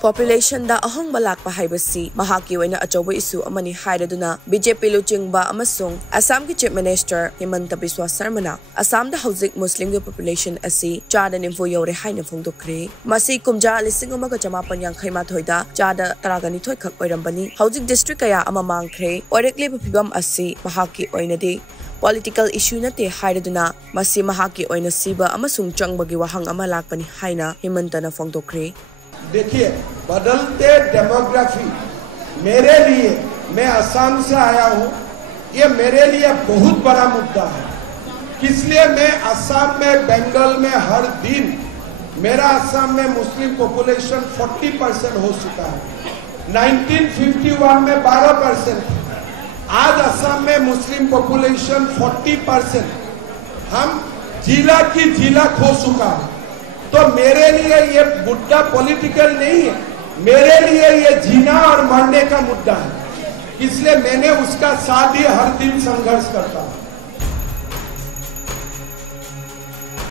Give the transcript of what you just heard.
Population da ahong balak pa haibasi mahaki oina achobo isu amani hairaduna BJP luchingba amasung Assam ki Chief Minister Himanta Biswa Sarmana Assam da hauzik Muslim ki population asi chada nimfo yore haina phongdokre masi kumja lising umaga jamapan yang khaima thoida chada taragani thoi khak oirambani hauzik district kaya ama mangkhre orekle phibam asi mahaki oina de political issue nate hairaduna masi mahaki oina siba amasung changbagi wahang ama lakpani haina Himanta na phongdokre। देखिए बदलते demography मेरे लिए, मैं असम से आया हूँ, ये मेरे लिए बहुत बड़ा मुद्दा है। इसलिए मैं असम में, बंगाल में हर दिन मेरा असम में मुस्लिम पॉपुलेशन 40% हो चुका है। 1951 में 12%, आज असम में मुस्लिम पॉपुलेशन 40%, हम जिला की जिला खो चुका है। तो मेरे लिए ये मुद्दा पॉलिटिकल नहीं है, मेरे लिए ये जीना और मरने का मुद्दा है। इसलिए मैंने उसका साथ ही हर दिन संघर्ष करता हूँ।